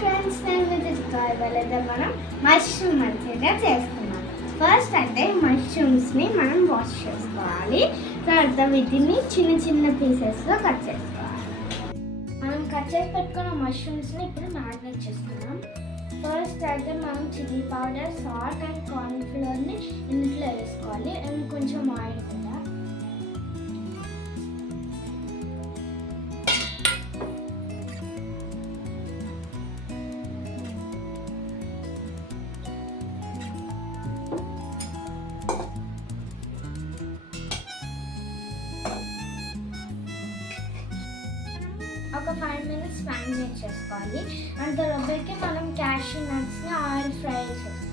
Friends, నేను విజిత్గా ఇవాళ మనం మష్రూమ్ మంచూరియా చేసుకున్నాం. ఫస్ట్ అయితే మష్రూమ్స్ని మనం వాష్ చేసుకోవాలి. తర్వాత వీటిని చిన్న చిన్న పీసెస్లో కట్ చేసుకోవాలి. మనం కట్ చేసి పెట్టుకున్న మష్రూమ్స్ని ఇప్పుడు మ్యారినేట్ చేసుకున్నాం. ఫస్ట్ అయితే మనం చిల్లీ పౌడర్, సాల్ట్ అండ్ కార్న్ఫ్లోర్ని ఇంట్లో వేసుకోవాలి అండ్ కొంచెం ఆయిల్ కూడా. ఒక 5 minutes మ్యారినేట్ చేసుకోవాలి. అంత లోపలికి మనం క్యాష్యూ నట్స్ని ఆయిల్ ఫ్రై చేసుకోవాలి.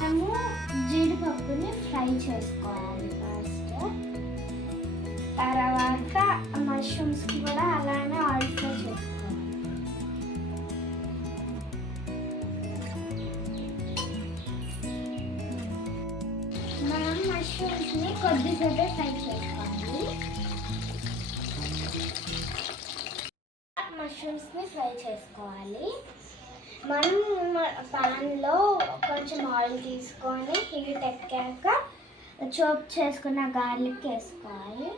మనము జీడిపప్పుని ఫ్రై చేసుకోవాలి ఫస్ట్. తర్వాత మష్రూమ్స్కి కూడా అలానే ఆయిల్ ఫ్రై చేసుకోవాలి. మనం మష్రూమ్స్ని కొద్దిసేపు ఫ్రై చేసుకోవాలి. మష్రూమ్స్ని ఫ్రై చేసుకోవాలి. మనం ప్యాన్లో కొంచెం ఆయిల్ తీసుకొని హీట్ ఎక్కాక చాప్ చేసుకున్న గార్లిక్ వేసుకోవాలి.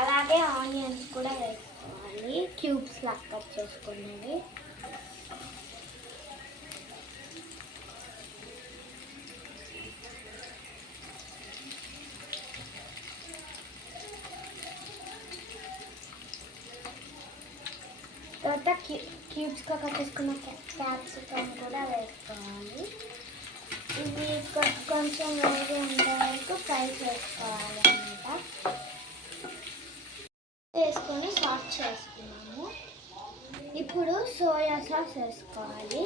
అలాగే ఆనియన్స్ కూడా వేసుకోవాలి, క్యూబ్స్ లాగా కట్ చేసుకునేవి. తర్వాత క్యూబ్స్గా కట్ చేసుకున్న క్యాప్సికమ్ కూడా వేసుకోవాలి. ఇవి కొంచెం వేడి ఉండే వరకు ఫ్రై చేసుకోవాలి అన్నమాట. వేసుకొని సాస్ చేసుకున్నాము. ఇప్పుడు సోయా సాస్ వేసుకోవాలి.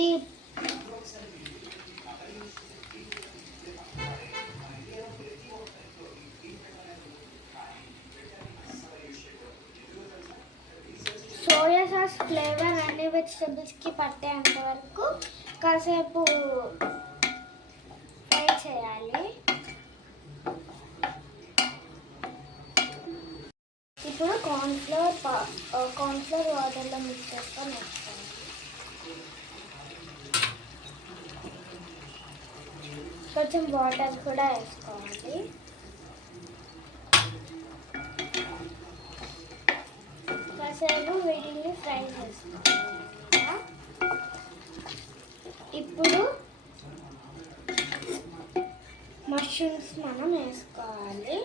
ఈ సోయా సాస్ ఫ్లేవర్ అన్ని వెజిటబుల్స్కి పట్టేంత వరకు కాసేపు ఫ్రై చేయాలి. ఇప్పుడు కార్న్ఫ్లోర్ వాటర్లో మిక్స్ చేసుకొని వేసుకోవాలి. కొంచెం వాటర్ కూడా వేసుకోవాలి. కాసేపు వీటిని ఫ్రై చేసుకోవాలి. ఇప్పుడు మష్రూమ్స్ మనం వేసుకోవాలి.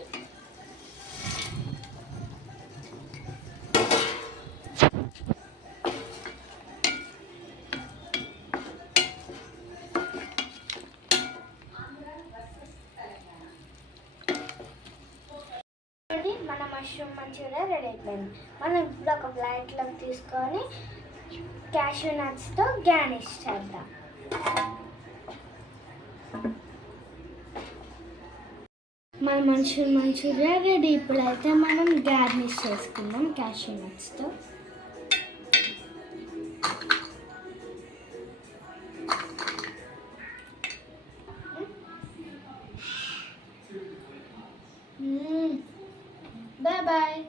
మన మష్రూమ్ మంచూరియా రెడీ అయిపోయింది. మనం ఇప్పుడు ఒక ప్లేట్లో తీసుకొని క్యాష్యూ నట్స్తో గార్నిష్ చేద్దాం. మన మష్రూమ్ మంచూరియా రెడీ. ఇప్పుడైతే మనం గార్నిష్ చేసుకుందాం క్యాష్యూ నట్స్తో. Bye bye.